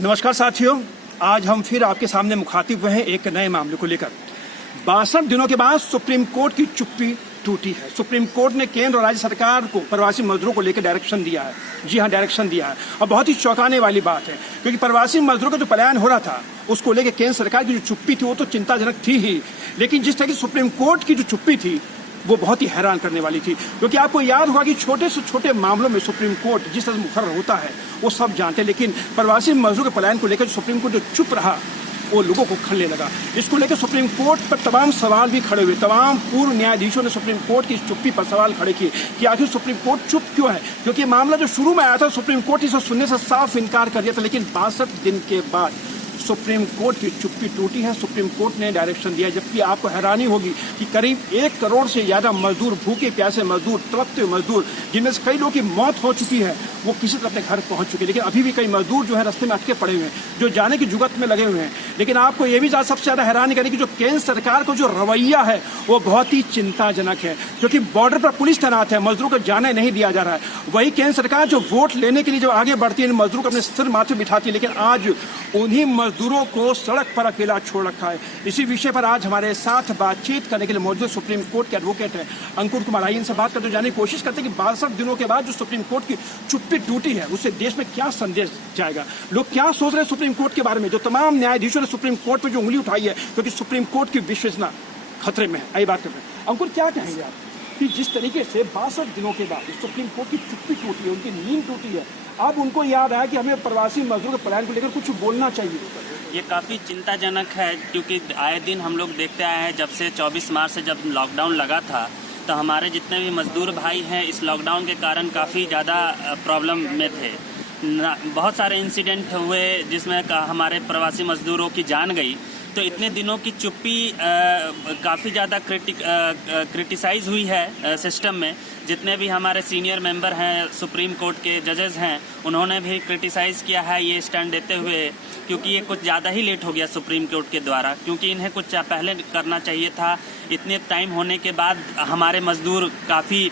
नमस्कार साथियों, आज हम फिर आपके सामने मुखातिब हुए हैं एक नए मामले को लेकर। 62 दिनों के बाद सुप्रीम कोर्ट की चुप्पी टूटी है। सुप्रीम कोर्ट ने केंद्र और राज्य सरकार को प्रवासी मजदूरों को लेकर डायरेक्शन दिया है। जी हाँ, डायरेक्शन दिया है और बहुत ही चौंकाने वाली बात है, क्योंकि प्रवासी मजदूरों का जो पलायन हो रहा था उसको लेकर केंद्र सरकार की जो चुप्पी थी वो तो चिंताजनक थी ही, लेकिन जिस तरह की सुप्रीम कोर्ट की जो चुप्पी थी वो बहुत ही हैरान करने वाली थी। क्योंकि आपको याद होगा कि छोटे से छोटे मामलों में सुप्रीम कोर्ट जिस तरह से मुकर्रर होता है वो सब जानते हैं, लेकिन प्रवासी मजदूरों के पलायन को लेकर सुप्रीम कोर्ट जो चुप रहा वो लोगों को खलने लगा। इसको लेकर सुप्रीम कोर्ट पर तमाम सवाल भी खड़े हुए। तमाम पूर्व न्यायाधीशों ने सुप्रीम कोर्ट की चुप्पी पर सवाल खड़े किए कि आखिर सुप्रीम कोर्ट चुप क्यों है, क्योंकि मामला जो शुरू में आया था सुप्रीम कोर्ट इसे सुनने से साफ इनकार कर दिया था, लेकिन 62 दिन के बाद सुप्रीम कोर्ट की चुप्पी टूटी है। सुप्रीम कोर्ट ने डायरेक्शन दिया, जबकि आपको हैरानी होगी कि करीब 1 करोड़ से ज्यादा मजदूर, भूखे प्यासे मजदूर, तड़पते मजदूर, जिनमें से कई लोगों की मौत हो चुकी है, वो किसी तरह अपने घर पहुंच चुके हैं, लेकिन अभी भी कई मजदूर जो है रास्ते में अटके पड़े हुए हैं, जो जाने की जुगत में लगे हुए हैं। लेकिन आपको ये भी सबसे ज्यादा हैरानी करेगी कि जो केंद्र सरकार का जो रवैया है वो बहुत ही चिंताजनक है, क्योंकि बॉर्डर पर पुलिस तैनात है, मजदूरों को जाने नहीं दिया जा रहा है। वही केंद्र सरकार जो वोट लेने के लिए जो आगे बढ़ती है, मजदूरों को अपने सिर माथे बिठाती है, लेकिन आज उन्हीं मजदूरों को सड़क पर अकेला छोड़ रखा है। इसी विषय पर आज हमारे साथ बातचीत करने के लिए मौजूद सुप्रीम कोर्ट के एडवोकेट हैं अंकुर कुमार। आइए इनसे बात करते जानने की कोशिश करते हैं कि 62 दिनों के बाद जो सुप्रीम कोर्ट की चुप्पी टूटी है उससे देश में क्या संदेश जाएगा, लोग क्या सोच रहे हैं सुप्रीम कोर्ट के बारे में। जो तमाम न्यायाधीशों ने सुप्रीम कोर्ट पर जो उंगली उठाई है, क्योंकि सुप्रीम कोर्ट की विश्वसनीयता खतरे में है। आइए बात करते हैं। अंकुर, क्या कहेंगे आप कि जिस तरीके से 62 दिनों के बाद सुप्रीम कोर्ट की चुप्पी टूटी है, उनकी नींद टूटी है, अब उनको याद आया कि हमें प्रवासी मजदूरों के पलायन को लेकर कुछ बोलना चाहिए। ये काफ़ी चिंताजनक है, क्योंकि आए दिन हम लोग देखते आए हैं, जब से 24 मार्च से जब लॉकडाउन लगा था तो हमारे जितने भी मजदूर भाई हैं इस लॉकडाउन के कारण काफ़ी ज़्यादा प्रॉब्लम में थे। बहुत सारे इंसिडेंट हुए जिसमें हमारे प्रवासी मजदूरों की जान गई। तो इतने दिनों की चुप्पी काफ़ी ज़्यादा क्रिटिसाइज हुई है सिस्टम में। जितने भी हमारे सीनियर मेंबर हैं, सुप्रीम कोर्ट के जजेस हैं, उन्होंने भी क्रिटिसाइज़ किया है ये स्टैंड देते हुए, क्योंकि ये कुछ ज़्यादा ही लेट हो गया सुप्रीम कोर्ट के द्वारा, क्योंकि इन्हें कुछ पहले करना चाहिए था। इतने टाइम होने के बाद हमारे मजदूर काफ़ी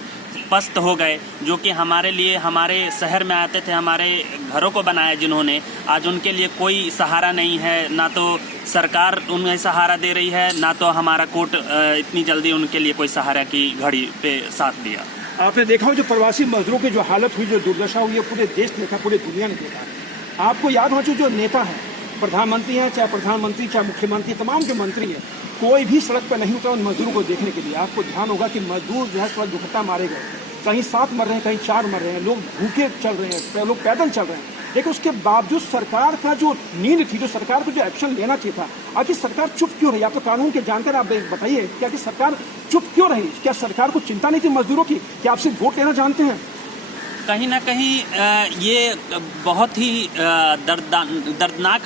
पस्त हो गए, जो कि हमारे लिए, हमारे शहर में आते थे, हमारे घरों को बनाया जिन्होंने, आज उनके लिए कोई सहारा नहीं है। ना तो सरकार उन्हें सहारा दे रही है, ना तो हमारा कोर्ट इतनी जल्दी उनके लिए कोई सहारा की घड़ी पे साथ दिया। आपने देखा हो जो प्रवासी मजदूरों की जो हालत हुई, जो दुर्दशा हुई है, पूरे देश ने देखा, पूरी दुनिया ने देखा। आपको याद हो जो नेता हैं, प्रधानमंत्री हैं, चाहे प्रधानमंत्री, चाहे मुख्यमंत्री, तमाम जो मंत्री हैं, कोई भी सड़क पर नहीं उतरा उन मजदूरों को देखने के लिए। आपको ध्यान होगा कि मजदूर जो है सड़क दुर्घटना मारे गए, कहीं 7 मर रहे हैं, कहीं 4 मर रहे हैं, लोग भूखे चल रहे हैं, लोग पैदल चल रहे हैं। लेकिन उसके बावजूद सरकार का जो नींद थी, जो सरकार को जो एक्शन लेना चाहिए था, आखिर सरकार चुप क्यों रही? आप तो कानून के जानकर, आप बताइए क्या कि सरकार चुप क्यों रही? क्या सरकार को चिंता नहीं थी मजदूरों की? क्या आप सिर्फ वोट लेना जानते हैं? कहीं ना कहीं ये बहुत ही दर्दनाक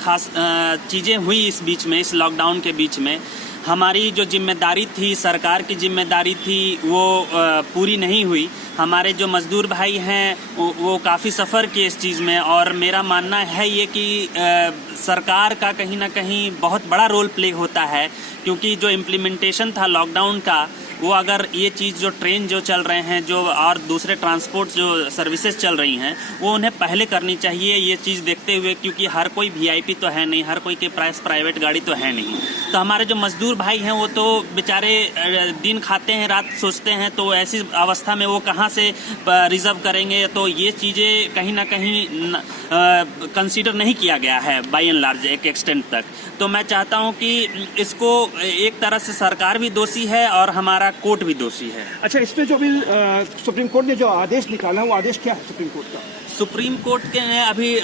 चीज़ें हुई इस बीच में, इस लॉकडाउन के बीच में। हमारी जो जिम्मेदारी थी, सरकार की जिम्मेदारी थी, वो पूरी नहीं हुई। हमारे जो मजदूर भाई हैं वो काफ़ी सफ़र किए इस चीज़ में, और मेरा मानना है ये कि सरकार का कहीं ना कहीं बहुत बड़ा रोल प्ले होता है, क्योंकि जो इम्प्लीमेंटेशन था लॉकडाउन का, वो अगर ये चीज़ जो ट्रेन जो चल रहे हैं, जो और दूसरे ट्रांसपोर्ट जो सर्विसेज चल रही हैं, वो उन्हें पहले करनी चाहिए ये चीज़ देखते हुए, क्योंकि हर कोई वीआईपी तो है नहीं, हर कोई के पास प्राइवेट गाड़ी तो है नहीं। तो हमारे जो मजदूर भाई हैं वो तो बेचारे दिन खाते हैं, रात सोचते हैं, तो ऐसी अवस्था में वो कहाँ से रिजर्व करेंगे? तो ये चीज़ें कहीं ना कहीं कंसीडर नहीं किया गया है बाई एंड लार्ज, एक एक्सटेंट तक। तो मैं चाहता हूँ कि इसको एक तरह से सरकार भी दोषी है और हमारा कोर्ट भी दोषी है। अच्छा, इसमें जो भी सुप्रीम कोर्ट ने जो आदेश निकाला, वो आदेश क्या है सुप्रीम कोर्ट का? सुप्रीम कोर्ट के ने अभी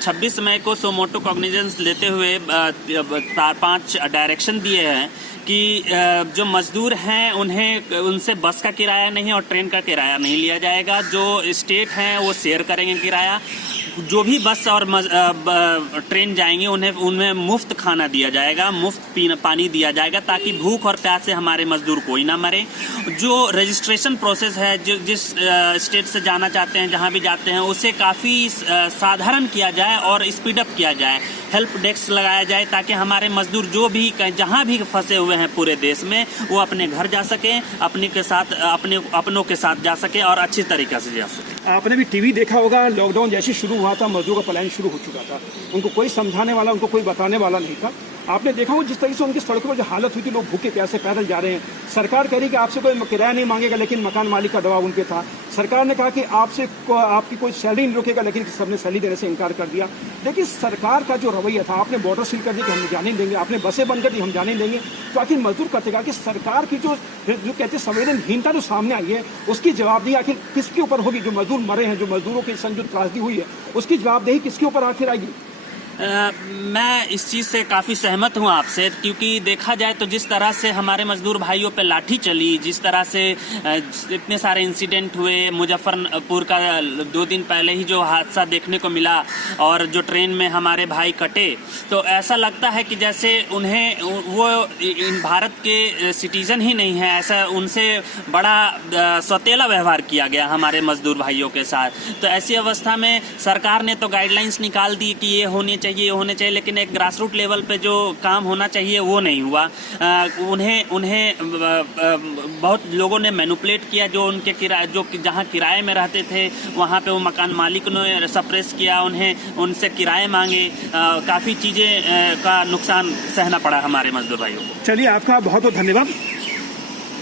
26 मई को सोमोटो कॉग्निजेंस लेते हुए 4-5 डायरेक्शन दिए हैं कि जो मजदूर हैं उनसे बस का किराया नहीं और ट्रेन का किराया नहीं लिया जाएगा। जो स्टेट हैं वो शेयर करेंगे किराया। जो भी बस और ट्रेन जाएंगे उनमें मुफ्त खाना दिया जाएगा, मुफ्त पानी दिया जाएगा, ताकि भूख और प्यास से हमारे मजदूर कोई ना मरे। जो रजिस्ट्रेशन प्रोसेस है, जिस स्टेट से जाना चाहते हैं, जहां भी जाते हैं, उसे काफ़ी साधारण किया जाए और स्पीड अप किया जाए। हेल्प डेस्क लगाया जाए ताकि हमारे मजदूर जो भी जहां भी फंसे हुए हैं पूरे देश में, वो अपने घर जा सकें, अपनों के साथ जा सकें और अच्छी तरीके से जा सकें। आपने भी टीवी देखा होगा, लॉकडाउन जैसे शुरू हुआ था मजदूरों का पलायन शुरू हो चुका था। उनको कोई समझाने वाला, उनको कोई बताने वाला नहीं था। आपने देखा हो जिस तरीके से उनकी सड़कों पर जो हालत हुई थी, लोग भूखे प्यासे पैदल जा रहे हैं। सरकार कह रही कि आपसे कोई किराया नहीं मांगेगा, लेकिन मकान मालिक का दबाव उन पे था। सरकार ने कहा कि आपकी कोई सैलरी नहीं रोकेगा, लेकिन सबने सैलरी देने से इनकार कर दिया। लेकिन सरकार का जो रवैया था, आपने बॉर्डर सील कर दिया कि हम जाने नहीं देंगे, आपने बसें बंद कर दी हम जाने नहीं देंगे, तो आखिर मजदूर कहते कि सरकार की जो कहते संवेदनहीनता जो सामने आई है, उसकी जवाबदेही आखिर किसके ऊपर होगी? जो मजदूर मरे हैं, जो मजदूरों के संग जो त्रासदी हुई है, उसकी जवाबदेही किसके ऊपर आखिर आएगी? मैं इस चीज़ से काफ़ी सहमत हूँ आपसे, क्योंकि देखा जाए तो जिस तरह से हमारे मजदूर भाइयों पे लाठी चली, जिस तरह से इतने सारे इंसिडेंट हुए, मुजफ्फरपुर का 2 दिन पहले ही जो हादसा देखने को मिला और जो ट्रेन में हमारे भाई कटे, तो ऐसा लगता है कि जैसे उन्हें वो भारत के सिटीजन ही नहीं है, ऐसा उनसे बड़ा सौतेला व्यवहार किया गया हमारे मजदूर भाइयों के साथ। तो ऐसी अवस्था में सरकार ने तो गाइडलाइंस निकाल दी कि ये होने चाहिए, लेकिन एक ग्रास रूट लेवल पे जो काम होना चाहिए वो नहीं हुआ। उन्हें बहुत लोगों ने मैनिपुलेट किया, जो उनके जहाँ किराए में रहते थे वहाँ पे वो मकान मालिक ने सप्रेस किया, उनसे किराए मांगे, काफ़ी चीज़ें का नुकसान सहना पड़ा हमारे मजदूर भाइयों को। चलिए, आपका बहुत बहुत धन्यवाद।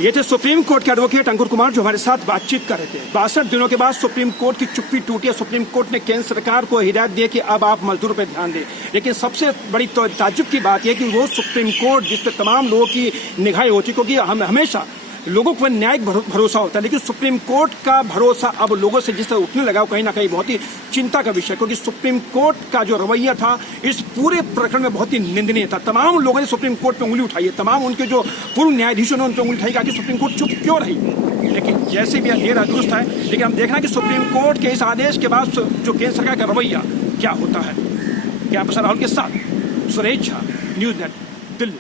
ये थे सुप्रीम कोर्ट के एडवोकेट अंकुर कुमार, जो हमारे साथ बातचीत कर रहे थे। 62 दिनों के बाद सुप्रीम कोर्ट की चुप्पी टूटी है। सुप्रीम कोर्ट ने केंद्र सरकार को हिदायत दी कि अब आप मजदूरों पर ध्यान दें, लेकिन सबसे बड़ी ताज्जुब की बात यह कि वो सुप्रीम कोर्ट जिस पर तमाम लोगों की निगाहें होती, क्योंकि हम हमेशा लोगों को न्यायिक भरोसा होता है, लेकिन सुप्रीम कोर्ट का भरोसा अब लोगों से जिस तरह उठने लगा, कहीं ना कहीं बहुत ही चिंता का विषय, क्योंकि सुप्रीम कोर्ट का जो रवैया था इस पूरे प्रकरण में बहुत ही निंदनीय था। तमाम लोगों ने सुप्रीम कोर्ट पे उंगली उठाई है, तमाम उनके जो पूर्व न्यायाधीशों ने उन पर उंगली उठाई कि सुप्रीम कोर्ट चुप क्यों रही। लेकिन जैसे भी देर दुरुस्त है, लेकिन हम देखना कि सुप्रीम कोर्ट के इस आदेश के बाद जो केंद्र सरकार का रवैया क्या होता है। क्या राहुल के साथ सुरेश झा, न्यूज़ नेट, दिल्ली।